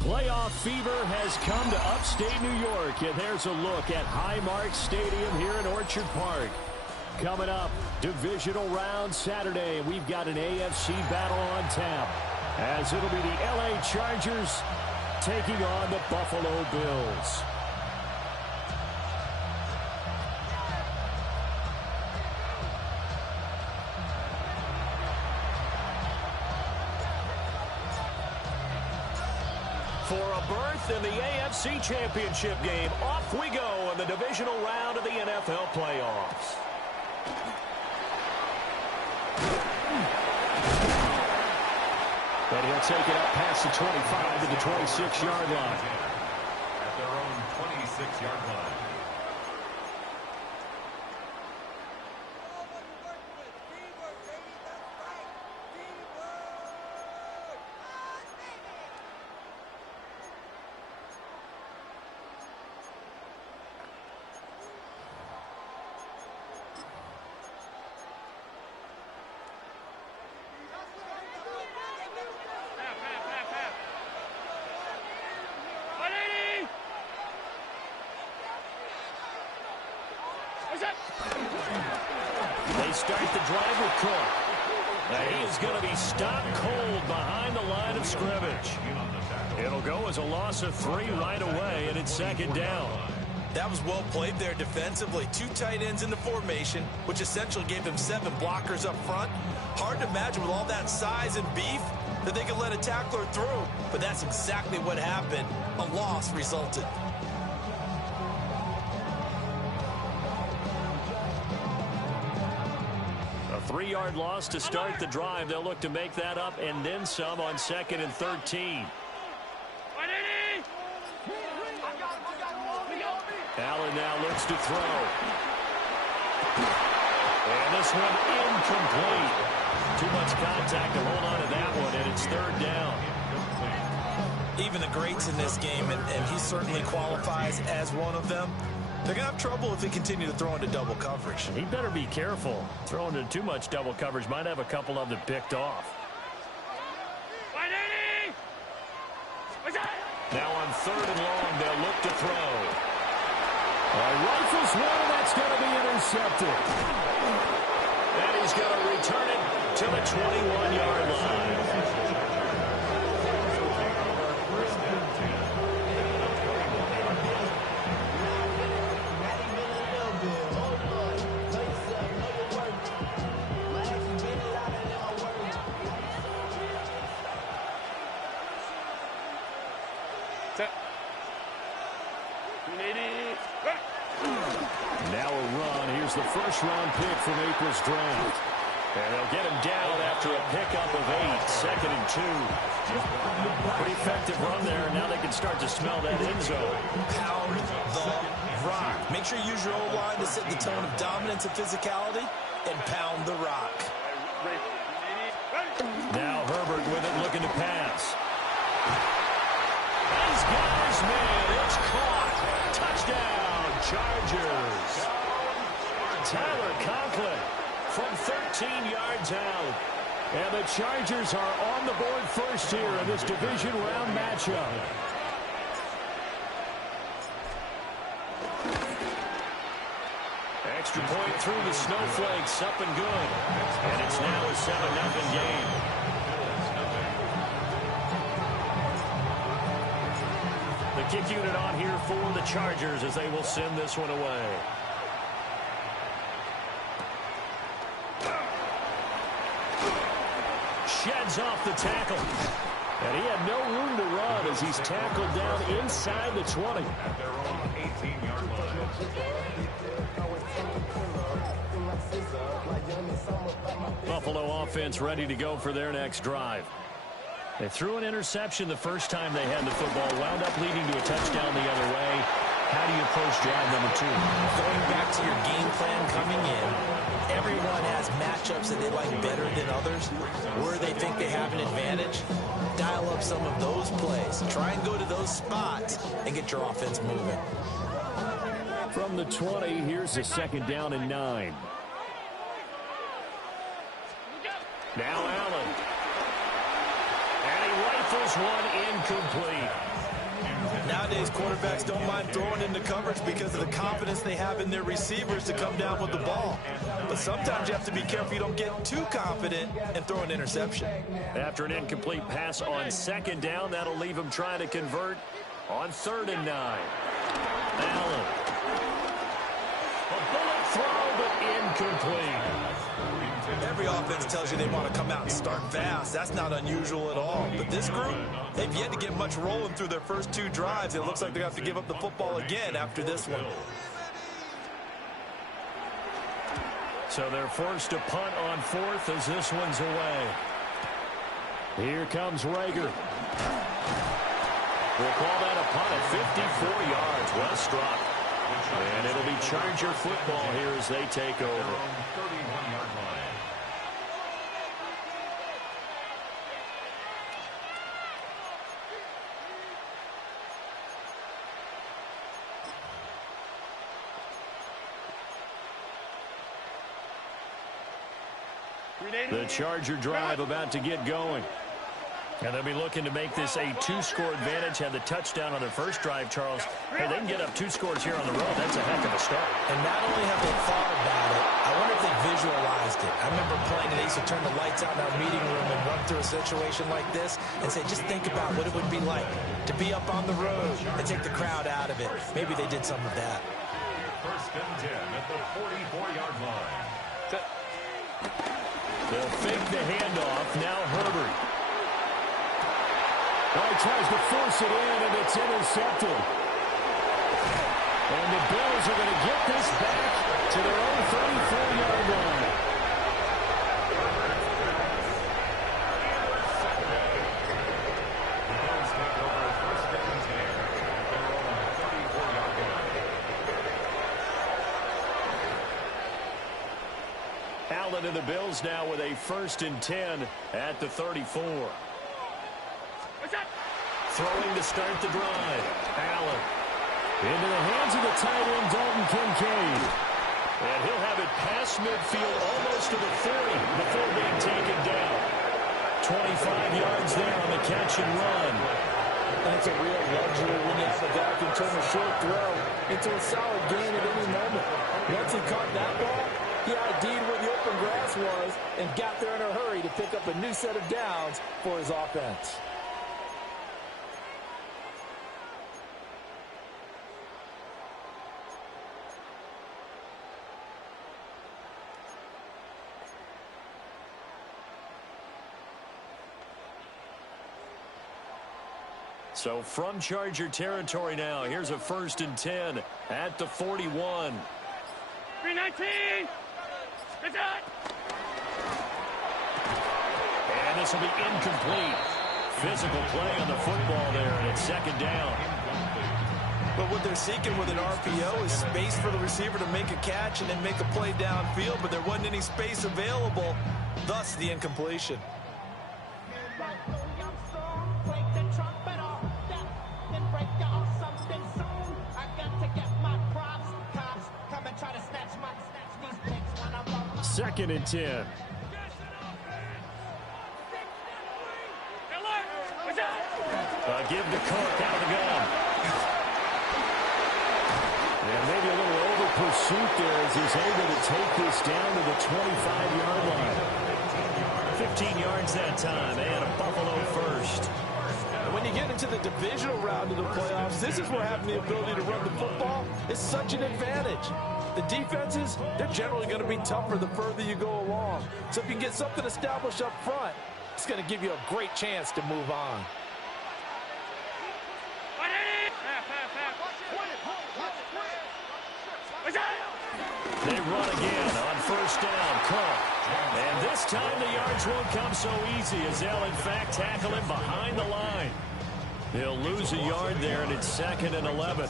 Playoff fever has come to upstate New York, and there's a look at Highmark Stadium here in Orchard Park. Coming up, divisional round Saturday, we've got an AFC battle on tap, as it'll be the LA Chargers taking on the Buffalo Bills. For a berth in the AFC Championship game, off we go in the divisional round of the NFL playoffs. And he'll take it up past the 25 to the 26-yard line. At their own 26-yard line. They start the drive with Cook. Now he is going to be stopped cold behind the line of scrimmage. It'll go as a loss of 3 right away, and it's second down. That was well played there defensively. 2 tight ends in the formation, which essentially gave them 7 blockers up front. Hard to imagine with all that size and beef that they could let a tackler through. But that's exactly what happened. A loss resulted. A 3-yard loss to start the drive. They'll look to make that up and then some on 2nd and 13. Allen now looks to throw. And this one incomplete. Too much contact to hold on to that one, and it's 3rd down. Even the greats in this game, and he certainly qualifies as one of them, they're going to have trouble if they continue to throw into double coverage. He better be careful. Throwing into too much double coverage might have a couple of them picked off. Now on 3rd and long, they'll look to throw. Rifles one, that's going to be intercepted. And he's going to return it to the 21-yard line. Now a run. Here's the first-round pick from April's draft. And they'll get him down after a pickup of 8, 2nd and 2. Pretty effective run there. Now they can start to smell that end zone. Pound the rock. Make sure you use your O-line to set the tone of dominance and physicality, and pound the rock. Now Herbert with it, looking to pass. He's got his man. It's caught. Touchdown, Chargers. Tyler Conklin from 13 yards out. And the Chargers are on the board first here in this division round matchup. Extra point through the snowflakes, up and good. And it's now a 7-0 game. The kick unit on here for the Chargers as they will send this one away. Sheds off the tackle. And he had no room to run as he's tackled down inside the 20. At their own 18-yard line. Buffalo offense ready to go for their next drive. They threw an interception the first time they had the football, wound up leading to a touchdown the other way. How do you approach drive number 2? Going back to your game plan coming in, everyone has matchups that they like better than others, where they think they have an advantage. Dial up some of those plays. Try and go to those spots and get your offense moving. From the 20, here's a 2nd down and 9. Now Allen. And he rifles one incomplete. Nowadays, quarterbacks don't mind throwing into coverage because of the confidence they have in their receivers to come down with the ball. But sometimes you have to be careful you don't get too confident and throw an interception. After an incomplete pass on second down, that'll leave him trying to convert on 3rd and 9. Allen. A bullet throw, but incomplete. Every offense tells you they want to come out and start fast. That's not unusual at all. But this group, they've yet to get much rolling through their first 2 drives. It looks like they have to give up the football again after this one. So they're forced to punt on 4th as this one's away. Here comes Rager. We'll call that a punt at 54 yards. Well struck. And it'll be Charger football here as they take over. 31-yard line. The Charger drive about to get going. And they'll be looking to make this a 2-score advantage. Had the touchdown on their first drive, Charles. Hey, they can get up 2 scores here on the road. That's a heck of a start. And not only have they thought about it, I wonder if they visualized it. I remember playing and they used to turn the lights out in our meeting room and run through a situation like this and say, just think about what it would be like to be up on the road and take the crowd out of it. Maybe they did some of that. 1st and 10 at the 44-yard line. They'll fake the handoff. Now Herbert. Oh, he tries to force it in, and it's intercepted. And the Bills are going to get this back to their own 34-yard line. The Bills take over 1st and 10 at their own 34-yard line. Allen and the Bills now with a 1st and 10 at the 34. Throwing to start the drive. Allen. Into the hands of the tight end, Dalton Kincaid. And he'll have it past midfield almost to the 40 before being taken down. 25 yards there on the catch and run. That's a real luxury when you have a guy who can turn a short throw into a solid gain at any moment. Once he caught that ball, he ID'd where the open grass was and got there in a hurry to pick up a new set of downs for his offense. So from Charger territory now, here's a 1st and 10 at the 41. 319. It's out. And this will be incomplete. Physical play on the football there, and it's 2nd down. But what they're seeking with an RPO is space for the receiver to make a catch and then make a play downfield, but there wasn't any space available, thus the incompletion. Second and 10. Give to Cook out of the gun. And maybe a little over pursuit there as he's able to take this down to the 25-yard line. 15 yards that time, and a Buffalo first. When you get into the divisional round of the playoffs, this is where having the ability to run the football is such an advantage. The defenses, they're generally going to be tougher the further you go along. So if you can get something established up front, it's going to give you a great chance to move on. They run again on 1st down. Cook. And this time the yards won't come so easy as they'll, in fact, tackle him behind the line. He'll lose a yard there, and it's 2nd and 11.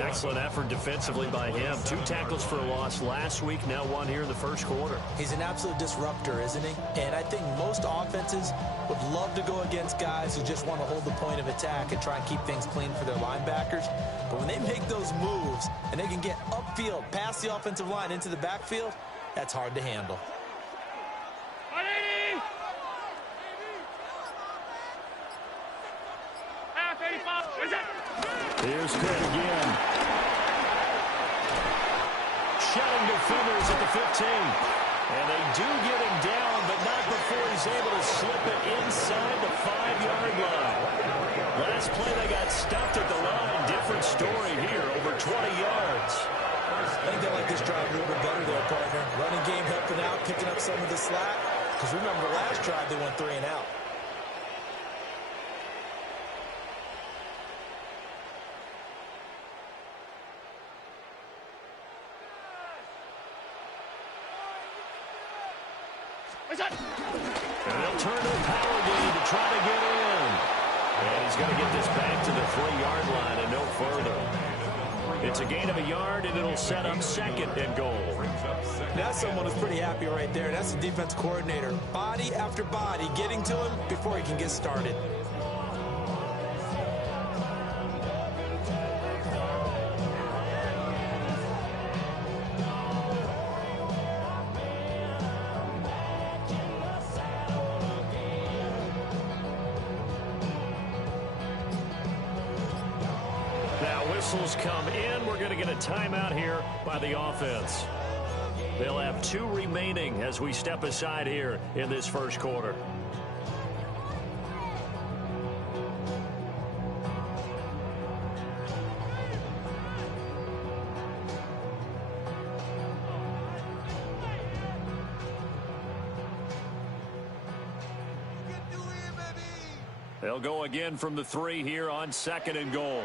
Excellent effort defensively by him. 2 tackles for a loss last week, now 1 here in the first quarter. He's an absolute disruptor, isn't he? And I think most offenses would love to go against guys who just want to hold the point of attack and try and keep things clean for their linebackers. But when they make those moves and they can get upfield, past the offensive line into the backfield, that's hard to handle. Here's Cook again. Shedding defenders at the 15. And they do get him down, but not before he's able to slip it inside the 5-yard line. Last play, they got stuffed at the line. Different story here, over 20 yards. I think they like this drive a little bit better there, partner. Running game helping out, picking up some of the slack. Because remember, the last drive, they went 3 and out. And they'll turn to a power game to try to get in. And he's going to get this back to the 3-yard line and no further. It's a gain of a yard, and it'll set up 2nd and goal. That's someone who's pretty happy right there. That's the defense coordinator. Body after body, getting to him before he can get started. Whistles come in. We're going to get a timeout here by the offense. They'll have 2 remaining as we step aside here in this first quarter. They'll go again from the 3 here on 2nd and goal.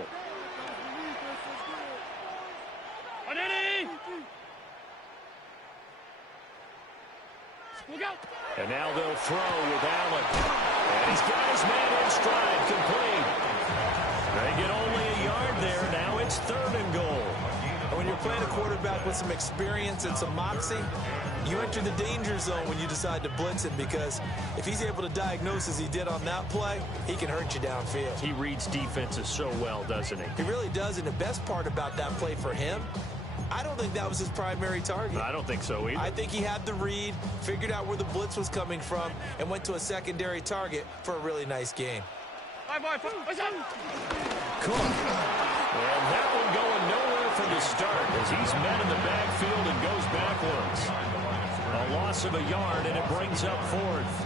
And now they'll throw with Allen. And he's got his man in stride, complete. They get only a yard there. Now it's 3rd and goal. And when you're playing a quarterback with some experience and some moxie, you enter the danger zone when you decide to blitz him, because if he's able to diagnose as he did on that play, he can hurt you downfield. He reads defenses so well, doesn't he? He really does, and the best part about that play for him, I don't think that was his primary target. I don't think so either. I think he had the read, figured out where the blitz was coming from, and went to a secondary target for a really nice gain. Cook. And that one going nowhere from the start as he's met in the backfield and goes backwards. A loss of a yard, and it brings up 4th.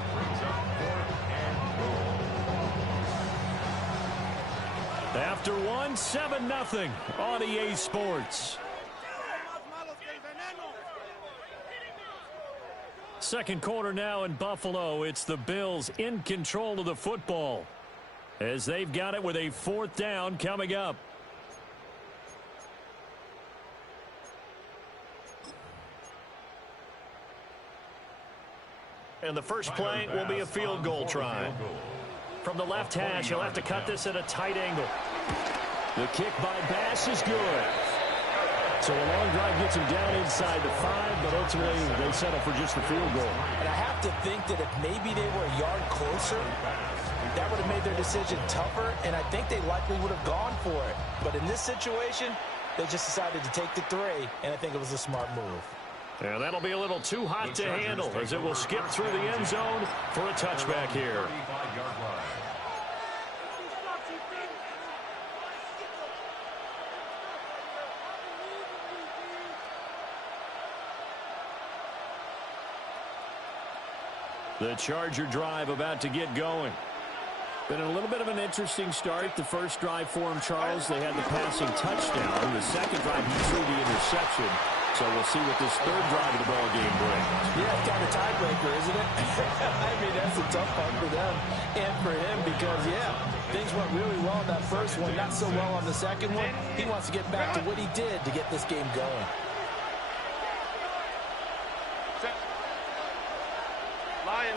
After 1, 7-0 on EA Sports. Second quarter now in Buffalo. It's the Bills in control of the football as they've got it with a 4th down coming up. And the first play will be a field goal try. From the left hash, he'll have to cut this at a tight angle. The kick by Bass is good. So a long drive gets him down inside the 5, but ultimately they settle for just the field goal. And I have to think that if maybe they were a yard closer, that would have made their decision tougher, and I think they likely would have gone for it. But in this situation, they just decided to take the 3, and I think it was a smart move. And that'll be a little too hot to handle as it will skip through the end zone for a touchback here. The Charger drive about to get going. Been a little bit of an interesting start. The first drive for him, Charles, they had the passing touchdown. The second drive, he threw the interception. So we'll see what this 3rd drive of the ball game brings. Yeah, it's kind of a tiebreaker, isn't it? I mean, that's a tough part for them and for him because, yeah, things went really well in that first one, not so well on the second one. He wants to get back to what he did to get this game going.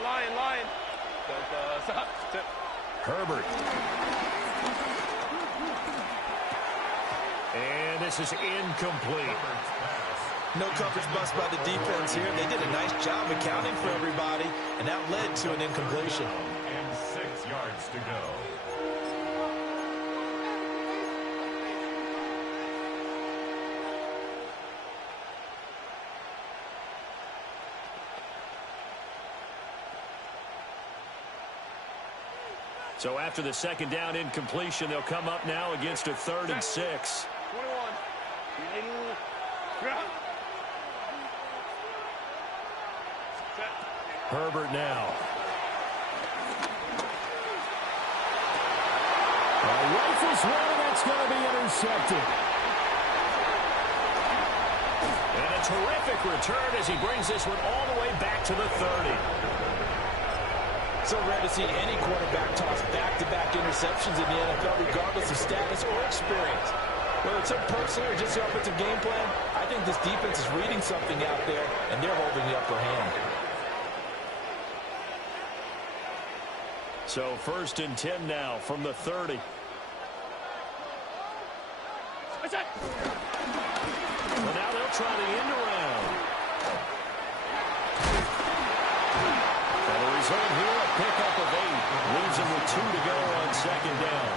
Lion. Herbert. And this is incomplete. No coverage bust by the defense here. They did a nice job accounting for everybody, and that led to an incompletion. And 6 yards to go. So after the second down incompletion, they'll come up now against a 3rd and 6. 21. Herbert now. Rifles one, that's going to be intercepted. And a terrific return as he brings this one all the way back to the 30. So rare to see any quarterback toss back-to-back interceptions in the NFL, regardless of status or experience. Whether it's him personally or just the offensive game plan, I think this defense is reading something out there, and they're holding the upper hand. So 1st and 10 now from the 30. Well, now they'll try the end around. And the result here, a pickup of 8. Leaves them with 2 to go on 2nd down.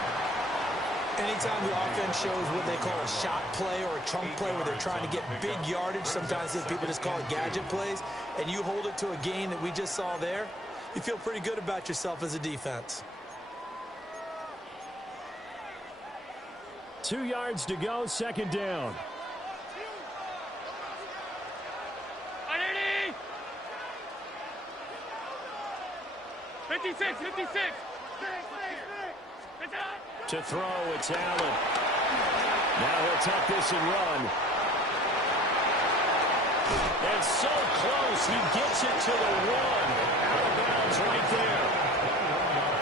Anytime the offense shows what they call a shot play or a trunk play where they're trying to get big yardage, sometimes people just call it gadget plays, and you hold it to a gain that we just saw there, you feel pretty good about yourself as a defense. 2 yards to go, 2nd down. 56. To throw, it's Allen. Now he'll tuck this and run. And so close, he gets it to the 1. Out of bounds right there.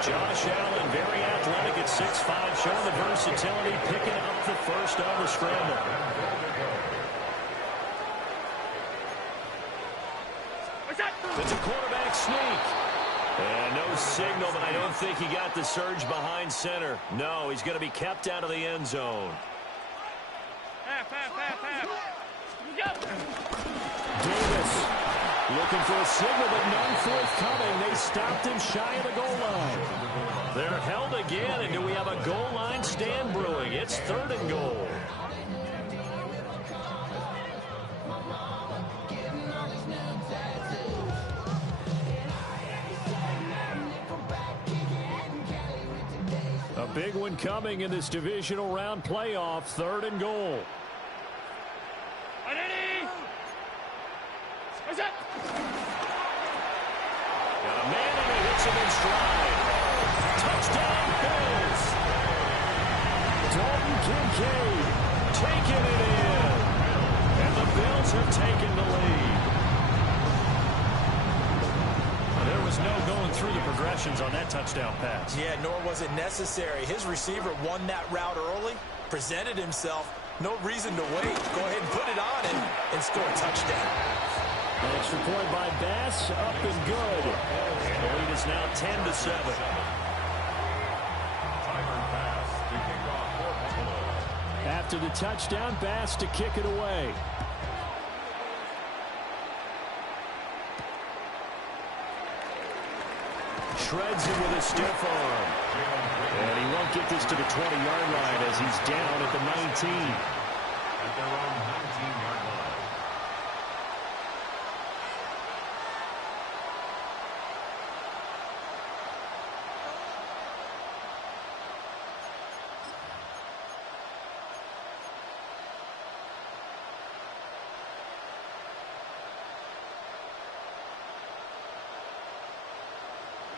Josh Allen, very athletic at 6'5", showing the versatility, picking up the first on the scramble. It's a quarterback sneak. And no signal, but I don't think he got the surge behind center. No, he's going to be kept out of the end zone. Davis looking for a signal, but none forthcoming. They stopped him shy of the goal line. They're held again, and do we have a goal line stand brewing? It's 3rd and goal. A big one coming in this divisional round playoff, 3rd and goal. Got a man and he hits him in stride. Touchdown, Bills. Dalton Kincaid taking it in. And the Bills have taken the lead. There was no going through the progressions on that touchdown pass. Yeah, nor was it necessary. His receiver won that route early, presented himself. No reason to wait. Go ahead and put it on and score a touchdown. Extra point by Bass, up and good. And the lead is now 10-7. After the touchdown, Bass to kick it away. Shreds him with a stiff arm. And he won't get this to the 20-yard line as he's down at the 19. At their own 19-yard line.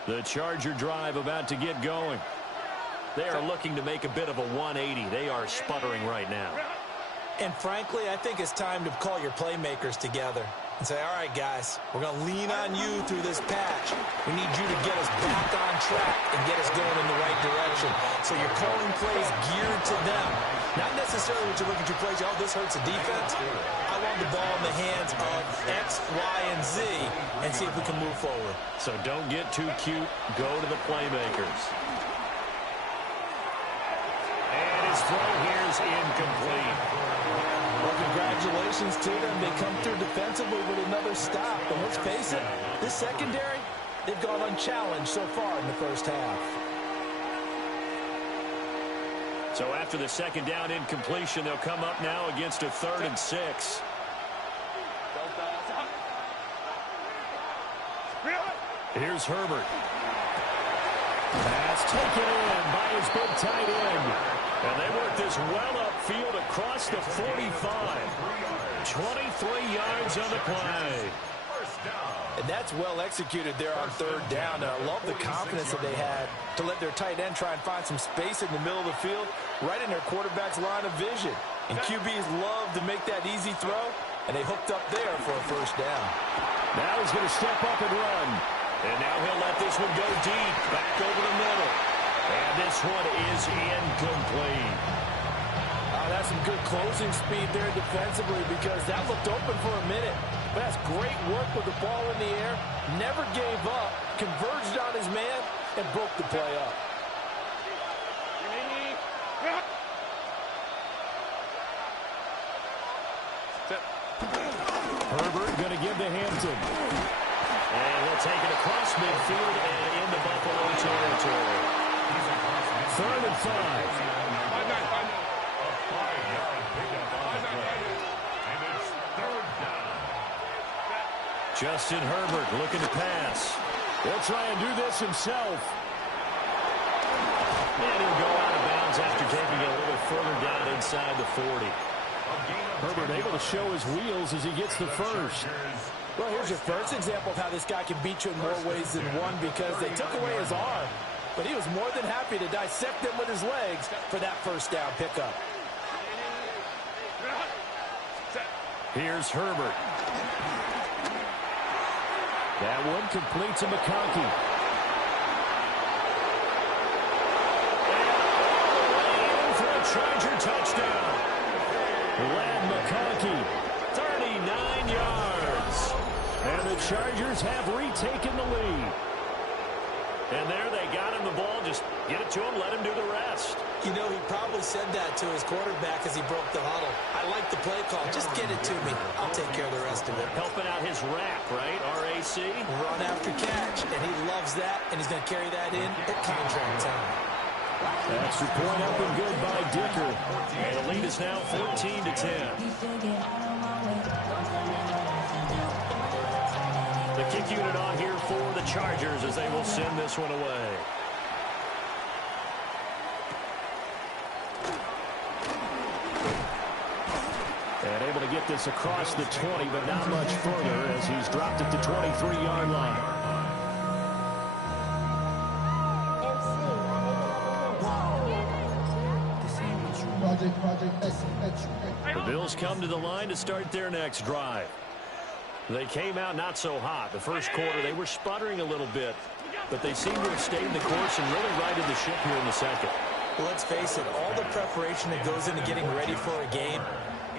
The Charger drive about to get going. They are looking to make a bit of a 180. They are sputtering right now. And frankly, I think it's time to call your playmakers together and say, all right, guys, we're going to lean on you through this patch. We need you to get us back on track and get us going in the right direction. So you're calling plays geared to them. Not necessarily what you're looking to plays, oh, this hurts the defense. I want the ball in the hands of X, Y, and Z and see if we can move forward. So don't get too cute. Go to the playmakers. And his throw here is incomplete. Well, congratulations to them. They come through defensively with another stop. And let's face it, this secondary, they've gone unchallenged so far in the first half. So after the second down incompletion, they'll come up now against a 3rd and 6. Here's Herbert. Pass taken in by his big tight end. And they work this well upfield across the 45. 23 yards on the play. And that's well executed there on third down. And I love the confidence that they had to let their tight end try and find some space in the middle of the field, right in their quarterback's line of vision. And QBs love to make that easy throw, and they hooked up there for a first down. Now he's going to step up and run. And now he'll let this one go deep, back over the middle. And this one is incomplete. That's some good closing speed there defensively, because that looked open for a minute. But that's great work with the ball in the air. Never gave up, converged on his man, and broke the play up. Herbert going to give to Hampton. And he'll take it across midfield and into Buffalo territory. 3rd and 5. Justin Herbert looking to pass. He'll try and do this himself. And he'll go out of bounds after taking it a little further down inside the 40. Herbert able to show his wheels as he gets the first. Well, here's your first example of how this guy can beat you in more ways than one, because they took away his arm, but he was more than happy to dissect them with his legs for that first down pickup. Here's Herbert. That one complete to McConkey. And for a Charger touchdown. Led McConkey, 39 yards. And the Chargers have retaken the lead. And there they got him the ball. Just get it to him, let him do the rest. You know, he probably said that to his quarterback as he broke the huddle. I like the play call. Just get it to me. I'll take care of the rest of it. Helping out his rap, right? RAC. Run after catch. And he loves that, and he's going to carry that in at contract time. Extra point up and good by Dicker. And the lead is now 14-10. The kick unit on here for the Chargers as they will send this one away. And able to get this across the 20, but not much further as he's dropped at the 23-yard line. The Bills come to the line to start their next drive. They came out not so hot. The first quarter, they were sputtering a little bit, but they seem to have stayed the course and really righted the ship here in the second. Well, let's face it, all the preparation that goes into getting ready for a game,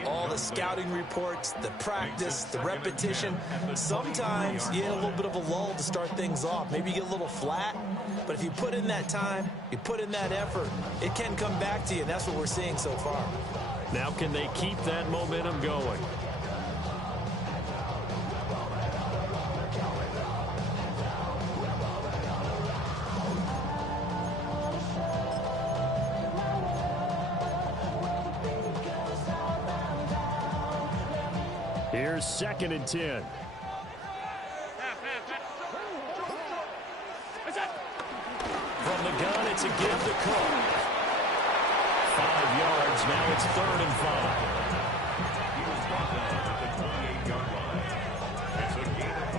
all the scouting reports, the practice, the repetition, sometimes you get a little bit of a lull to start things off. Maybe you get a little flat, but if you put in that time, you put in that effort, it can come back to you, and that's what we're seeing so far. Now can they keep that momentum going? Here's 2nd and 10. From the gun, it's a give to Cook. 5 yards, now it's 3rd and 5. He was brought down at the 28-yard line. It's a gain of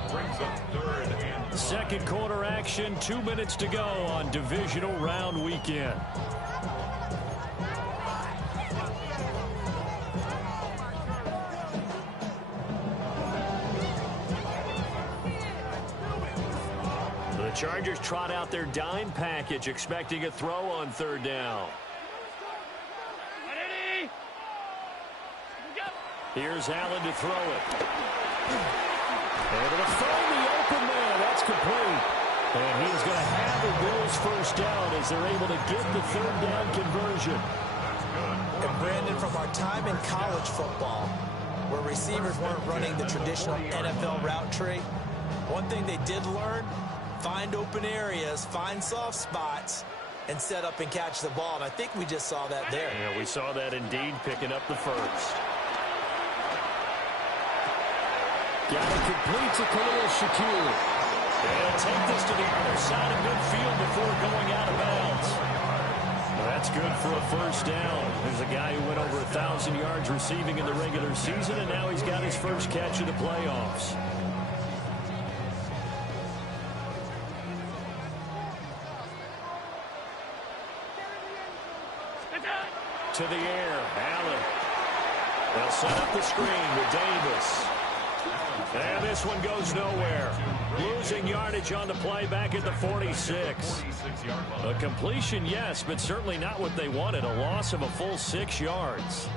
5. Brings up 3rd and 5. Second quarter action, 2 minutes to go on divisional round weekend. The Chargers trot out their dime package, expecting a throw on 3rd down. Here's Allen to throw it. Able to find the open man. That's complete. And he is going to have the Bills first down as they're able to get the 3rd down conversion. And Brandon, from our time in college football, where receivers weren't running the traditional NFL route tree, one thing they did learn, find open areas, find soft spots, and set up and catch the ball. And I think we just saw that there. Yeah, we saw that indeed, picking up the first. Got it complete to Khalil Shakir. They'll take this to the other side of midfield before going out of bounds. Well, that's good for a first down. There's a guy who went over 1,000 yards receiving in the regular season, and now he's got his first catch of the playoffs. To the air, Allen. They'll set up the screen with Davis. And this one goes nowhere. Losing yardage on the play back at the 46. A completion, yes, but certainly not what they wanted. A loss of a full 6 yards.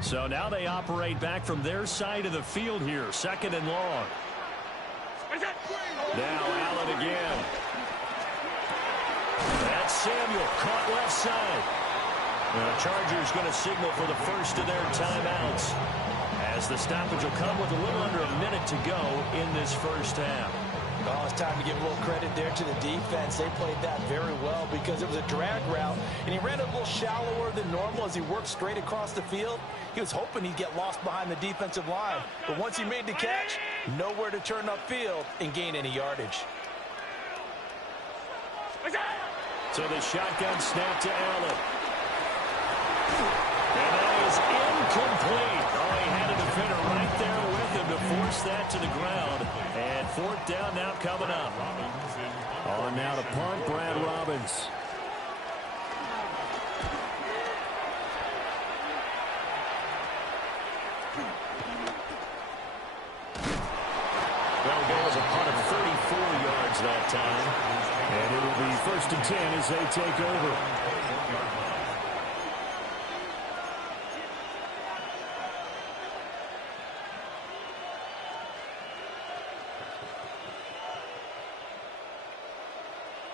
So now they operate back from their side of the field here. 2nd and long. Now Allen again. That's Samuel caught left side. The Chargers going to signal for the first of their timeouts, as the stoppage will come with a little under a minute to go in this first half. Oh, it's time to give a little credit there to the defense. They played that very well because it was a drag route, and he ran a little shallower than normal as he worked straight across the field. He was hoping he'd get lost behind the defensive line, but once he made the catch, nowhere to turn upfield and gain any yardage. So the shotgun snap to Allen. And that is incomplete. Oh, he had a defender right there with him to force that to the ground. And 4th down now coming up. On now to punt, Brad Robbins. Well, there was a punt of 34 yards that time. And it will be 1st and 10 as they take over.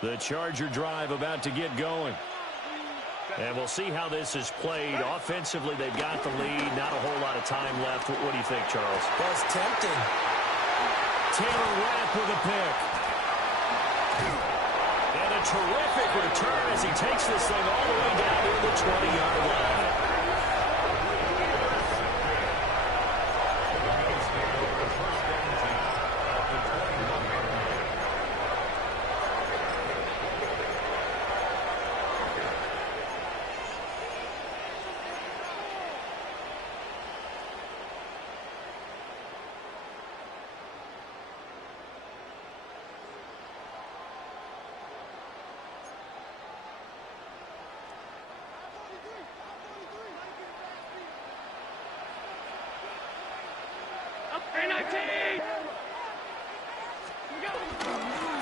The Charger drive about to get going. And we'll see how this is played. Offensively, they've got the lead. Not a whole lot of time left. What do you think, Charles? That's tempting. Taylor Rapp with a pick. And a terrific return as he takes this thing all the way down to the 20-yard line.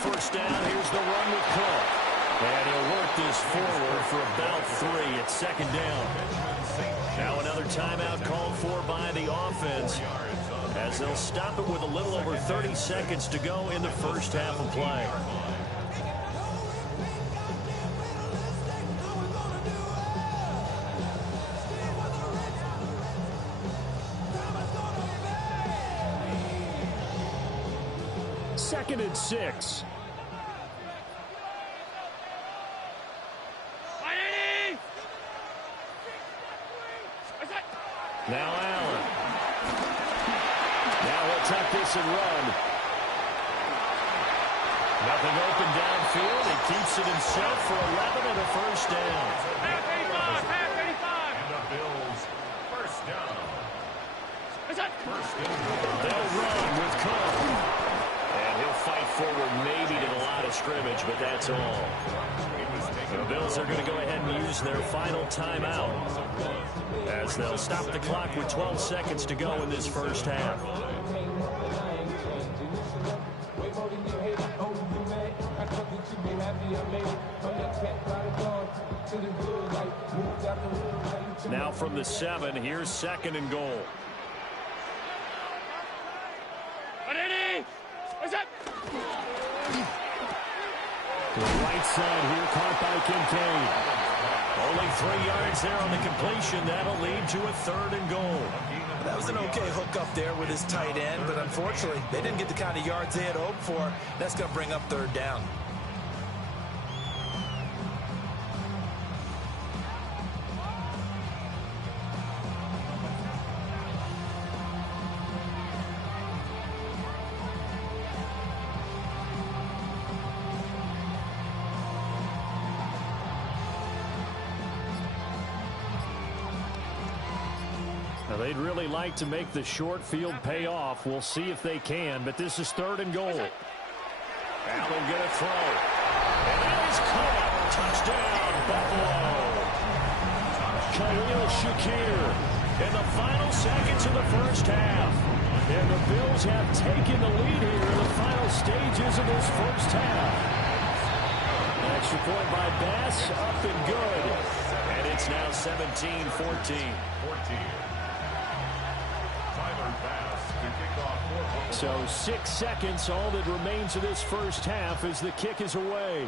First down, here's the run with Cook. And he'll work this forward for about 3 at 2nd down. Now another timeout called for by the offense, as they'll stop it with a little over 30 seconds to go in the first half of play. Second and 6. Now Allen. Now he'll tuck this and run. Nothing open downfield. He keeps it himself for 11 and a first down. And the Bills, first down. They'll run with Cook. And he'll fight forward maybe to the line of scrimmage, but that's all. The Bills are going to go ahead and use their final timeout, as they'll stop the clock with 12 seconds to go in this first half. Now from the 7, here's 2nd and goal. To the right side here, caught by Kincaid. Only 3 yards there on the completion. That'll lead to a 3rd and goal. That was an okay hook up there with his tight end, but unfortunately, they didn't get the kind of yards they had hoped for. That's going to bring up 3rd down. Now, they'd really like to make the short field pay off. We'll see if they can, but this is 3rd and goal. Allen going to throw. And that is caught. Touchdown, Buffalo. Khalil Shakir in the final seconds of the first half. And the Bills have taken the lead here in the final stages of this first half. An extra point by Bass, up and good. And it's now 17-14. So 6 seconds, all that remains of this first half as the kick is away.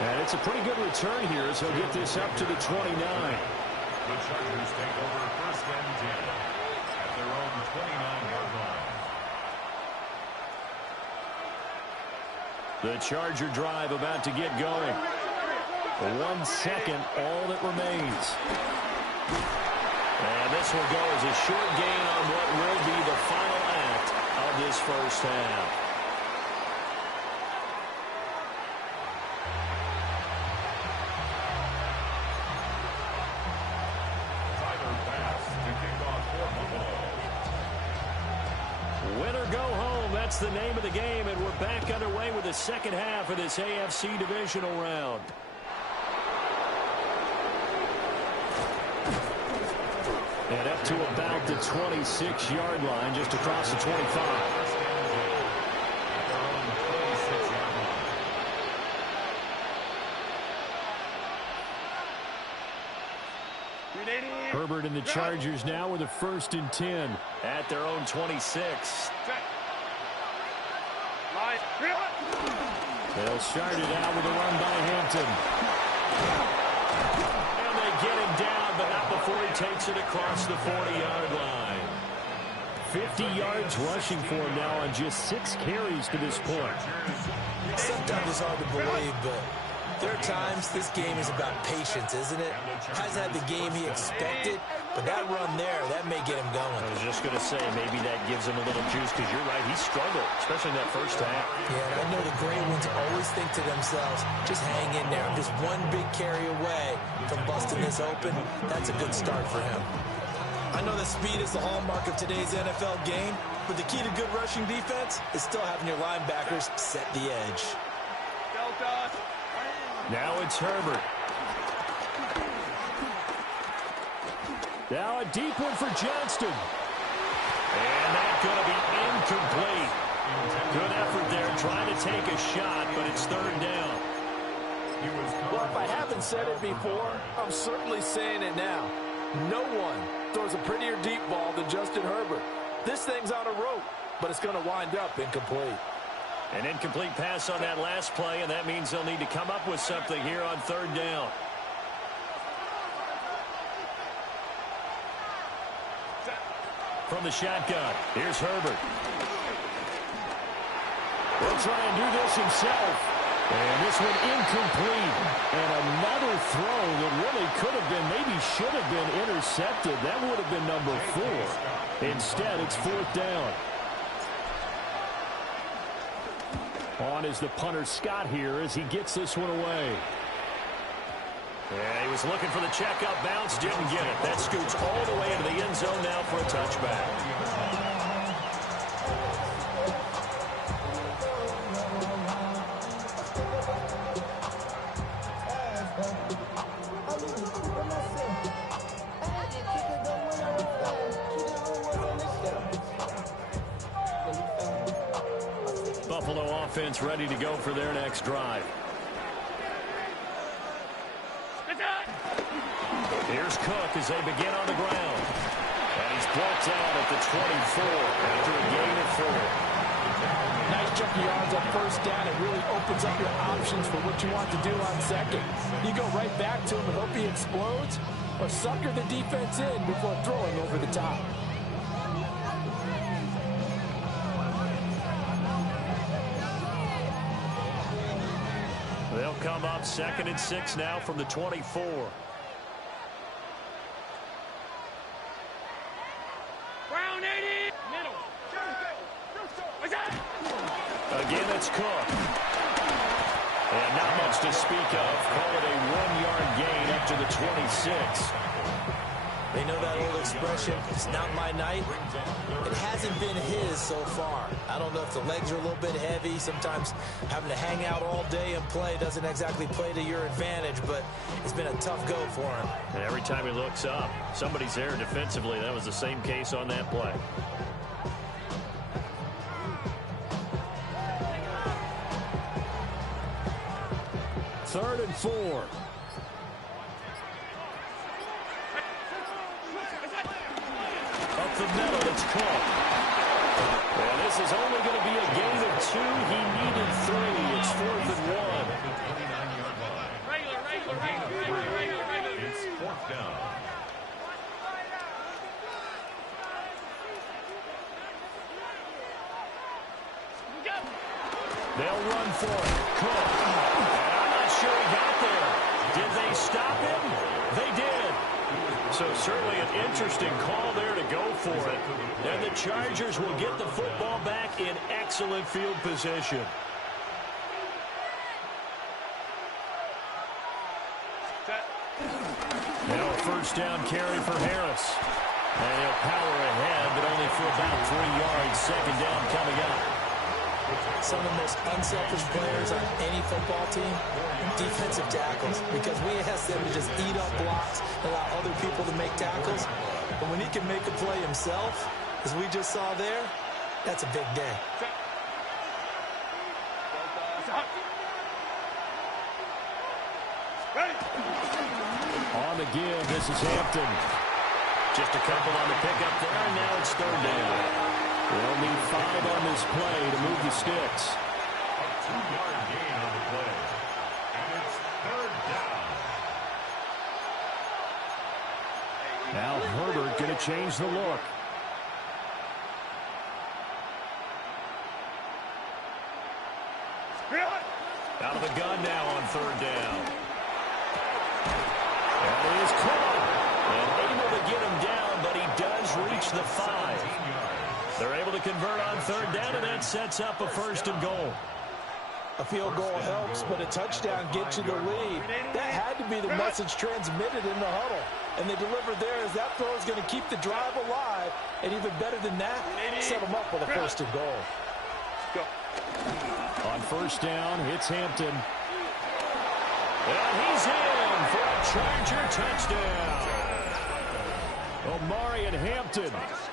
And it's a pretty good return here as he'll get this up to the 29. The Chargers take over 1st and 10 at their own 29-yard line. The Charger drive about to get going. 1 second, all that remains. And this will go as a short gain on what will be the final act of this first half. Win or go home, that's the name of the game, and we're back underway with the second half of this AFC divisional round. And up to about the 26-yard line, just across the 25. Herbert and the Chargers now with a 1st and 10 at their own 26. They'll start it out with a run by Hampton. And they get him down, but not before he takes it across the 40-yard line. 50 yards rushing for him now on just 6 carries to this point. Sometimes it's hard to believe, but there are times this game is about patience, isn't it? Hasn't had the game he expected, but that run there, that may get him going. I was just going to say, maybe that gives him a little juice, because you're right, he struggled, especially in that first half. Yeah, and I know the great ones always think to themselves, just hang in there. I'm just one big carry away from busting this open. That's a good start for him. I know that speed is the hallmark of today's NFL game, but the key to good rushing defense is still having your linebackers set the edge. Now it's Herbert. Now a deep one for Johnston. And that's going to be incomplete. Good effort there trying to take a shot, but it's 3rd down. Well, if I haven't said it before, I'm certainly saying it now. No one throws a prettier deep ball than Justin Herbert. This thing's on a rope, but it's going to wind up incomplete. An incomplete pass on that last play, and that means they'll need to come up with something here on 3rd down. From the shotgun, here's Herbert. He'll try and do this himself. And this one incomplete. And another throw that really could have been, maybe should have been intercepted. That would have been number 4. Instead, it's 4th down. On is the punter Scott here as he gets this one away. Yeah, he was looking for the checkup bounce, didn't get it. That scoots all the way into the end zone now for a touchback. Buffalo offense ready to go for their next drive. Here's Cook as they begin on the ground. And he's brought down at the 24 after a gain of 4. Nice chunk of yards on 1st down. It really opens up your options for what you want to do on 2nd. You go right back to him and hope he explodes, or sucker the defense in before throwing over the top. They'll come up 2nd and 6 now from the 24. Again, it's Cook. And not much to speak of. Call it a 1-yard gain up to the 26. They know that old expression, it's not my night. It hasn't been his so far. I don't know if the legs are a little bit heavy. Sometimes having to hang out all day and play doesn't exactly play to your advantage, but it's been a tough go for him. And every time he looks up, somebody's there defensively. That was the same case on that play. Third and 4. Up the middle, it's caught. And this is only going to be a gain of 2. He needed 3. It's 4th and 1. It's 4th down. They'll run for it. Cook. And I'm not sure he got there. Did they stop him? They did. So certainly an interesting call there to go for it. And the Chargers will get the football back in excellent field position. Now a first down carry for Harris. And he'll power ahead, but only for about 3 yards. Second down coming up. Some of the most unselfish players on any football team, defensive tackles, because we ask them to just eat up blocks, allow other people to make tackles. But when he can make a play himself, as we just saw there, that's a big day. On the give, this is Hampton. Just a couple on the pickup there, and now it's third down. They'll need 5 on this play to move the sticks. A 2-yard gain on the play. And it's 3rd down. Now Herbert going to change the look. Out of the gun now on 3rd down. And he is caught. And able to get him down, but he does reach the 5. They're able to convert on 3rd down, and that sets up a 1st and goal. A field goal helps, but a touchdown gets you the lead. That had to be the message transmitted in the huddle. And they delivered there as that throw is going to keep the drive alive. And even better than that, set them up with a 1st and goal. On 1st down, it's Hampton. And he's in for a Charger touchdown. Omari and Hampton,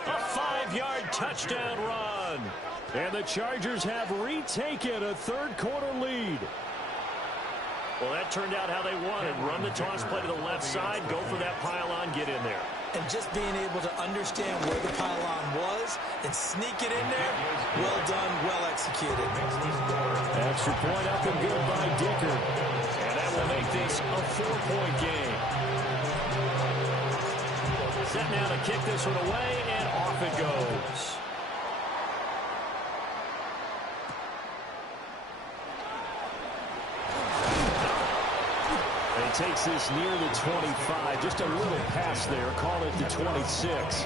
a 5-yard touchdown run. And the Chargers have retaken a 3rd quarter lead. Well, that turned out how they wanted. Run the toss play to the left side, go for that pylon, get in there. And just being able to understand where the pylon was and sneak it in there, well done, well executed. Extra point up and good by Dicker. And that will make this a 4-point game. Set now to kick this one away, and off it goes. He takes this near the 25. Just a little pass there. Call it the 26.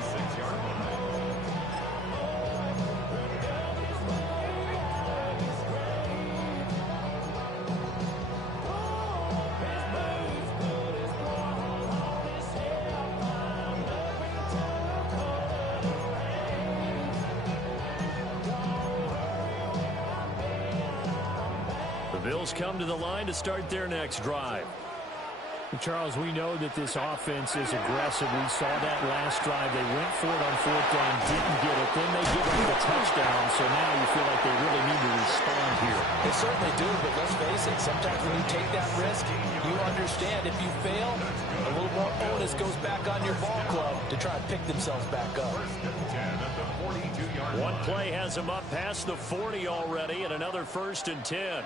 The Bills come to the line to start their next drive. Charles, we know that this offense is aggressive. We saw that last drive. They went for it on 4th down, didn't get it. Then they give up the touchdown, so now you feel like they really need to respond here. They certainly do, but let's face it, sometimes when you take that risk, you understand if you fail, a little more onus goes back on your ball club to try and pick themselves back up. One play has them up past the 40 already, and another 1st and 10.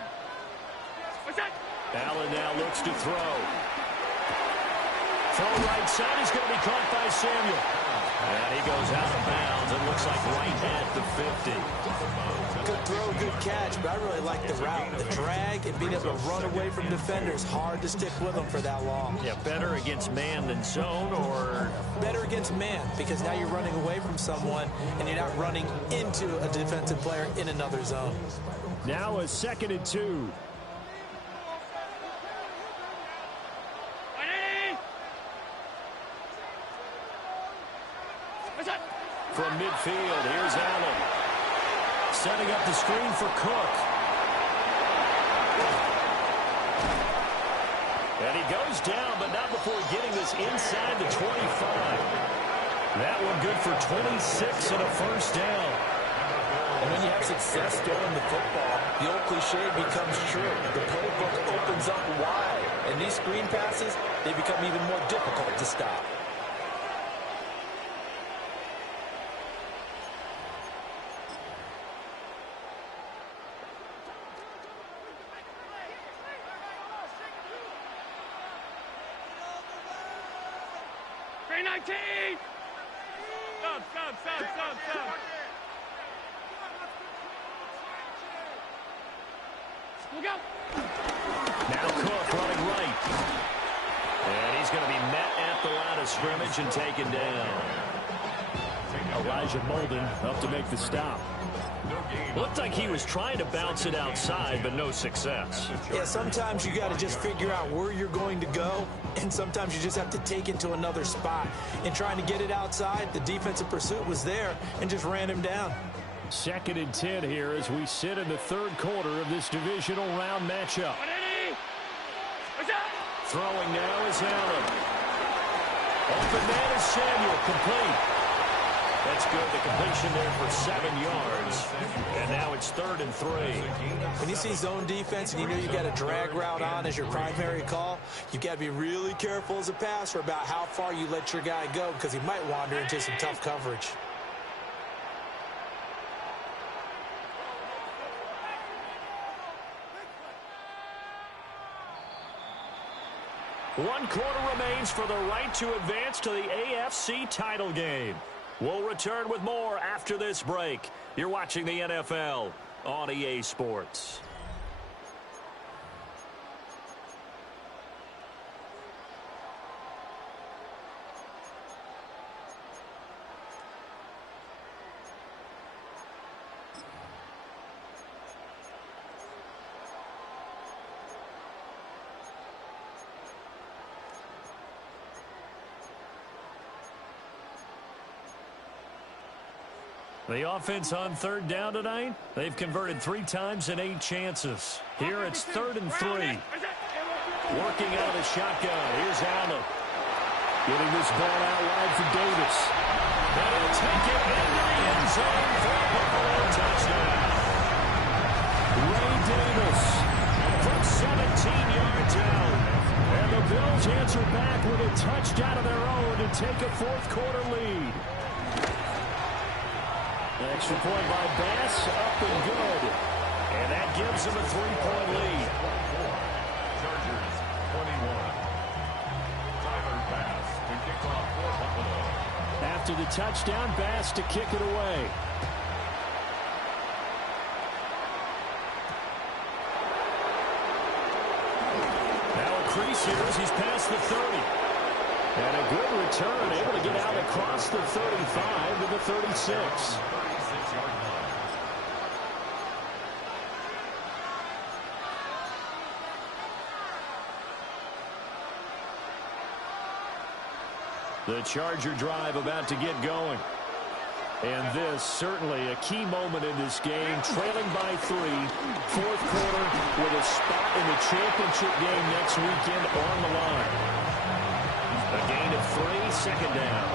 Allen now looks to throw. Throw right side is going to be caught by Samuel. And he goes out of bounds. It looks like right at the 50. Good throw, good catch, but I really like the route. The drag and being able to run away from defenders. Hard to stick with them for that long. Yeah, better against man than zone, or? Better against man, because now you're running away from someone and you're not running into a defensive player in another zone. Now a 2nd and 2. from midfield. Here's Allen. Setting up the screen for Cook. And he goes down, but not before getting this inside the 25. That one good for 26 and a first down. And when you have success throwing the football, the old cliche becomes true. The playbook opens up wide. And these screen passes, they become even more difficult to stop. Green 19! Sub. Look out! Now Cook running right. And he's going to be met at the line of scrimmage and taken down. Elijah Molden up to make the stop. Looked like he was trying to bounce it outside, but no success. Yeah, sometimes you got to just figure out where you're going to go, and sometimes you just have to take it to another spot. In trying to get it outside, the defensive pursuit was there and just ran him down. 2nd and 10 here as we sit in the 3rd quarter of this divisional round matchup. Throwing now is Allen. Open man is Samuel, complete. That's good. The completion there for 7 yards. And now it's 3rd and 3. When you see zone defense and you know you got a drag route on as your primary call, you got to be really careful as a passer about how far you let your guy go because he might wander into some tough coverage. One quarter remains for the right to advance to the AFC title game. We'll return with more after this break. You're watching the NFL on EA Sports. The offense on 3rd down tonight, they've converted 3 times in 8 chances. Here it's 3rd and 3. Working out of the shotgun. Here's Allen. Getting this ball out wide for Davis. And he'll take it into the end zone for a Buffalo touchdown. Ray Davis from 17 yards out. And the Bills answer back with a touchdown of their own to take a 4th quarter lead. Extra point by Bass, up and good. And that gives them a 3-point lead. Chargers 21. Tyler Bass to kick off for Buffalo. After the touchdown, Bass to kick it away. Now a crease here as he's past the 30. And a good return, able to get out across the 35 to the 36. The Charger drive about to get going. And this, certainly a key moment in this game. Trailing by 3, 4th quarter with a spot in the championship game next weekend on the line. A gain of 3, 2nd down.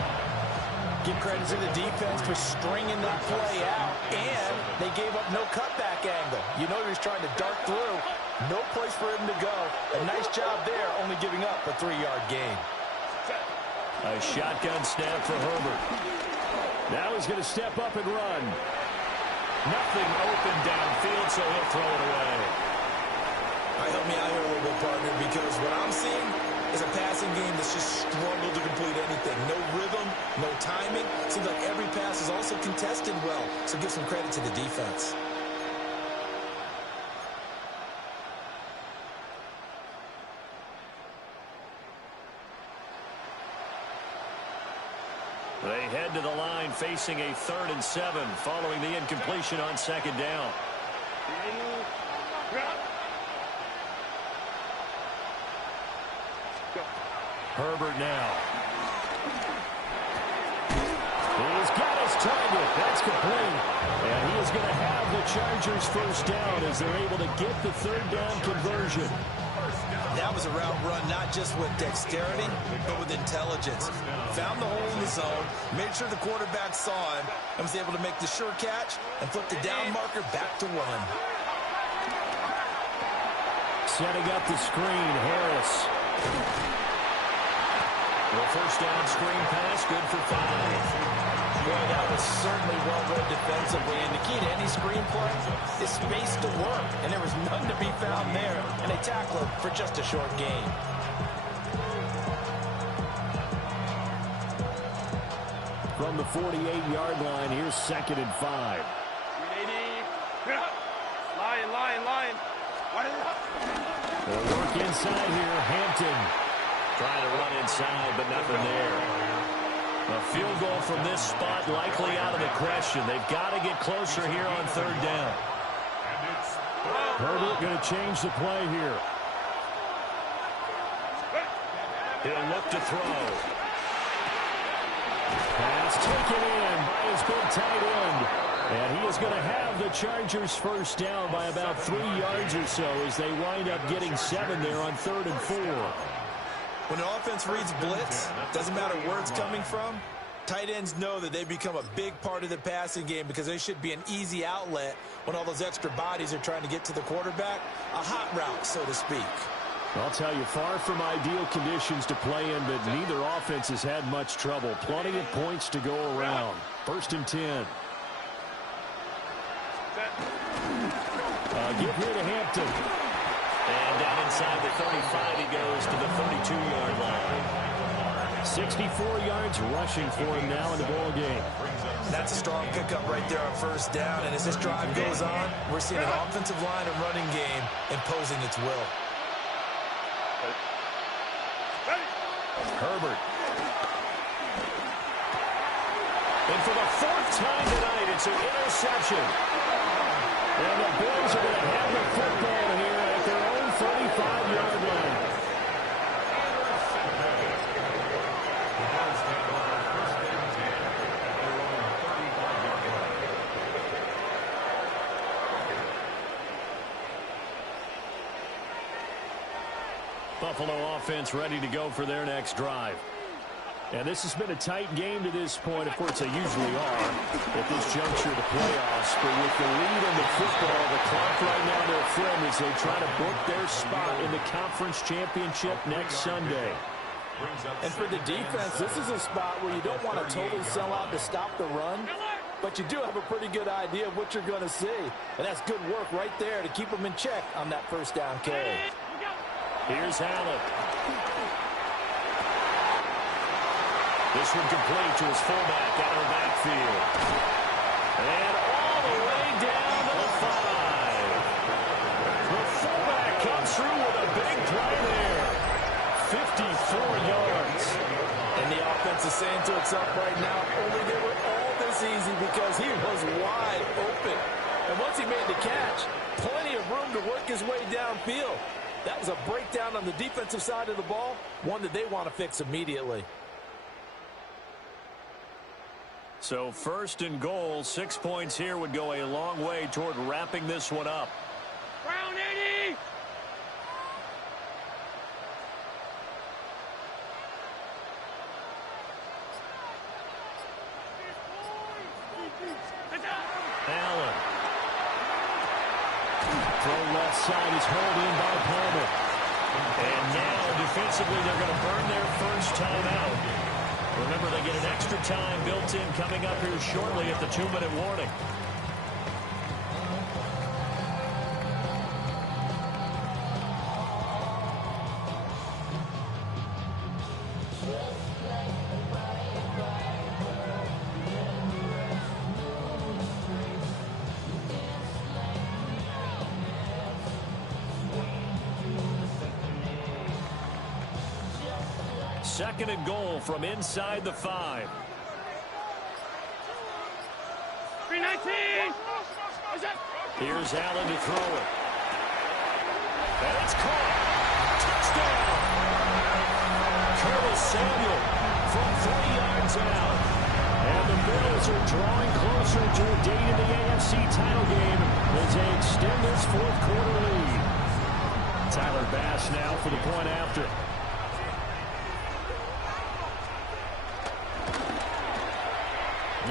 Give credit to the defense for stringing that play out, and they gave up no cutback angle. You know he was trying to dart through. No place for him to go. A nice job there, only giving up a 3-yard gain. A shotgun snap for Herbert. Now he's going to step up and run. Nothing open downfield, so he'll throw it away. Help me out here a little bit, partner, because what I'm seeing is a passing game that's just struggled to complete anything. No rhythm, no timing. Seems like every pass is also contested well, so give some credit to the defense. They head to the line facing a 3rd and 7 following the incompletion on 2nd down. Herbert now. He's got his target. That's complete. And he is going to have the Chargers first down as they're able to get the third down conversion. That was a route run not just with dexterity, but with intelligence. Found the hole in the zone, made sure the quarterback saw him, and was able to make the sure catch and flip the down marker back to one. Setting up the screen, Harris. The first down screen pass, good for 5. Boy, that was certainly well-read defensively, and the key to any screen play is space to work, and there was none to be found there, and they tackled for just a short gain. From the 48-yard line, here's 2nd and 5. Lion. They'll work inside here. Hampton trying to run inside, but nothing there. A field goal from this spot likely out of the question. They've got to get closer here on 3rd down. Herbert going to change the play here. He'll look to throw. Pass taken in by his big tight end. And he is going to have the Chargers first down by about 3 yards or so as they wind up getting 7 there on 3rd and 4. When an offense reads blitz, doesn't matter where it's coming from, tight ends know that they become a big part of the passing game because they should be an easy outlet when all those extra bodies are trying to get to the quarterback. A hot route, so to speak. I'll tell you, far from ideal conditions to play in, but neither offense has had much trouble. Plenty of points to go around. 1st and 10. Give here to Hampton. And down inside the 35, he goes to the 32-yard line. 64 yards rushing for him now in the ball game. That's a strong pickup right there on 1st down. And as this drive goes on, we're seeing an offensive line and running game imposing its will. Herbert. And for the 4th time tonight, it's an interception. And the Bills are going to have the football here at their own 35-yard line. Buffalo offense ready to go for their next drive. And this has been a tight game to this point. Of course, they usually are at this juncture of the playoffs. But with the lead in the football, the clock right now their friend as they try to book their spot in the conference championship next Sunday. And for the defense, this is a spot where you don't want to totally sell out to stop the run, but you do have a pretty good idea of what you're going to see. And that's good work right there to keep them in check on that 1st down carry. Here's Allen. This one complete to his fullback out of the backfield. And all the way down to the 5. The fullback comes through with a big play there. 54 yards. And the offense is saying to itself right now, only they were all this easy because he was wide open. And once he made the catch, plenty of room to work his way downfield. That was a breakdown on the defensive side of the ball, one that they want to fix immediately. So 1st and goal, 6 points here would go a long way toward wrapping this one up. Brown 80. Allen. Throw left side is hauled in by Palmer. And now defensively they're going to burn their first time out. Remember, they get an extra time built in coming up here shortly at the 2-minute warning. Second and goal from inside the 5. 319. Here's Allen to throw it. And it's caught. Touchdown. Curtis Samuel from 3 yards out. And And the Bills are drawing closer to a date in the AFC title game as they extend this fourth quarter lead. Tyler Bass now for the point after.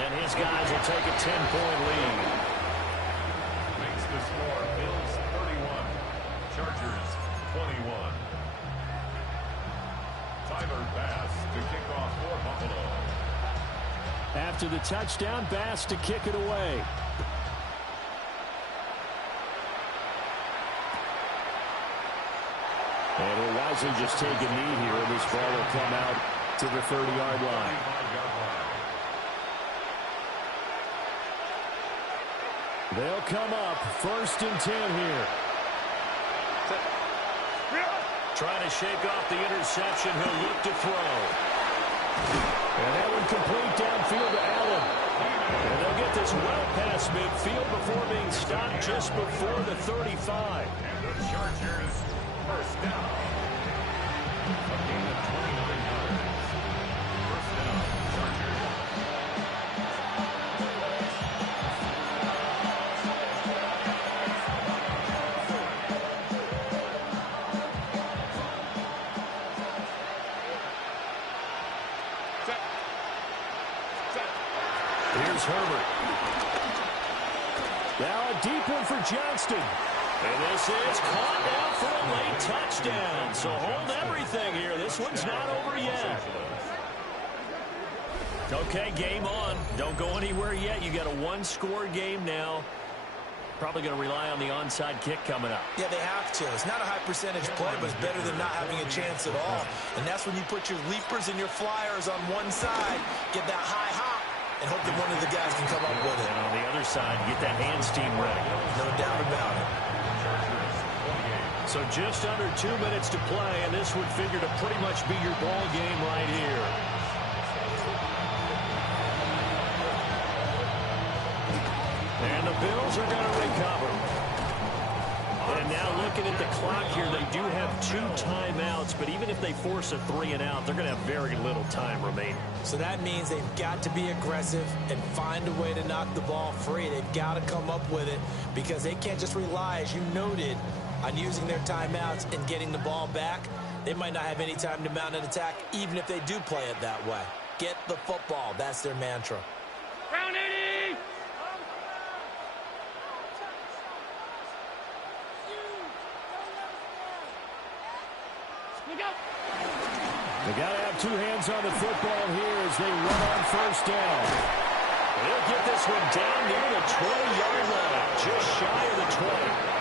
And his guys will take a 10-point lead. Makes the score Bills 31, Chargers 21. Tyler Bass to kick off for Buffalo. After the touchdown, Bass to kick it away. And he'll wisely just take a knee here, and this ball will come out to the 30-yard line. They'll come up 1st and 10 here. Trying to shake off the interception. He'll look to throw. And that one complete downfield to Allen. And they'll get this well past midfield before being stopped just before the 35. And the Chargers first down. A gain of 29 yards. First down, Chargers. Here's Herbert. Now a deep one for Johnston. And this is caught down for a late touchdown. So hold everything here. This one's not over yet. Okay, game on. Don't go anywhere yet. You got a one-score game now. Probably going to rely on the onside kick coming up. Yeah, they have to. It's not a high percentage play, but it's better than not having a chance at all. And that's when you put your leapers and your flyers on one side, get that high hop, and hope that one of the guys can come up with it. And on the other side, get that hands team ready. No doubt about it. So just under 2 minutes to play, and this would figure to pretty much be your ball game right here. And the Bills are going to recover. And now looking at the clock here, they do have 2 timeouts, but even if they force a 3-and-out, they're going to have very little time remaining. So that means they've got to be aggressive and find a way to knock the ball free. They've got to come up with it because they can't just rely, as you noted, on using their timeouts and getting the ball back. They might not have any time to mount an attack, even if they do play it that way. Get the football. That's their mantra. Round 80! Look out! They got to have 2 hands on the football here as they run on 1st down. They'll get this one down near the 20-yard line, just shy of the 20.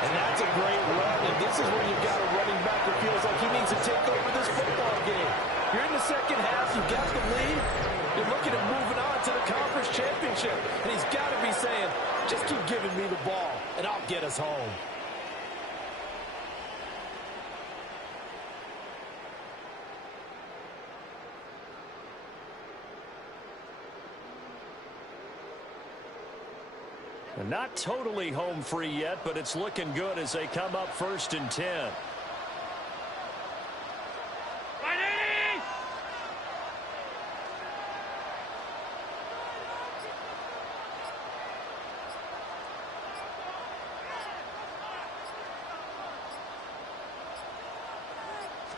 And that's a great run, and this is where you've got a running back who feels like he needs to take over this football game. You're in the second half, you've got the lead, you're looking at moving on to the conference championship, and he's got to be saying, just keep giving me the ball, and I'll get us home. Not totally home free yet, but it's looking good as they come up 1st and 10.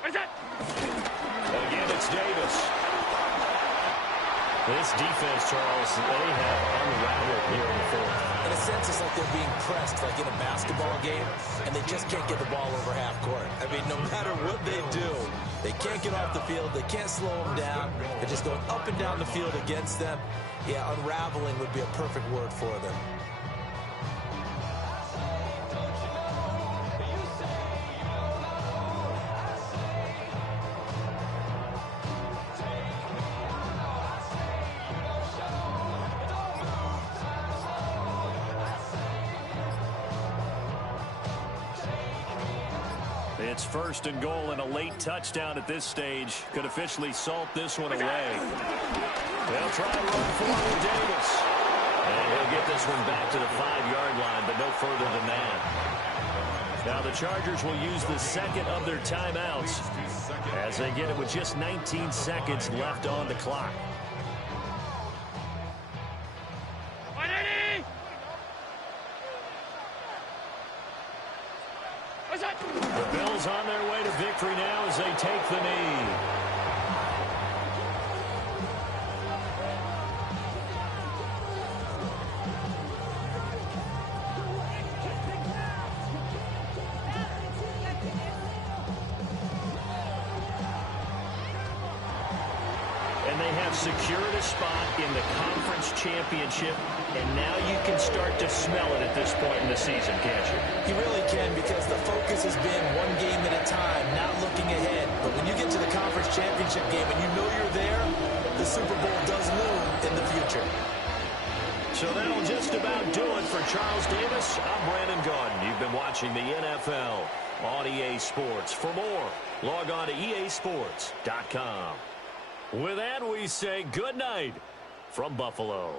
Again, it's Davis. This defense, Charles, they have unraveled here in the 4th. In a sense, it's like they're being pressed, like in a basketball game, and they just can't get the ball over half court. I mean, no matter what they do, they can't get off the field. They can't slow them down. They're just going up and down the field against them. Yeah, unraveling would be a perfect word for them. It's 1st and goal, and a late touchdown at this stage could officially salt this one away. They'll try to run forward Davis. And he'll get this one back to the 5-yard line, but no further than that. Now the Chargers will use the second of their timeouts as they get it with just 19 seconds left on the clock. take the knee. And they have secured a spot in the conference championship, and now you can start to smell it at this point in the season, can't you? You really can, because the focus has been one game at a time, not looking ahead. But when you get to the conference championship game and you know you're there, the Super Bowl does loom in the future. So that'll just about do it for Charles Davis. I'm Brandon Gaudin. You've been watching the NFL on EA Sports. For more, log on to easports.com. With that, we say good night from Buffalo.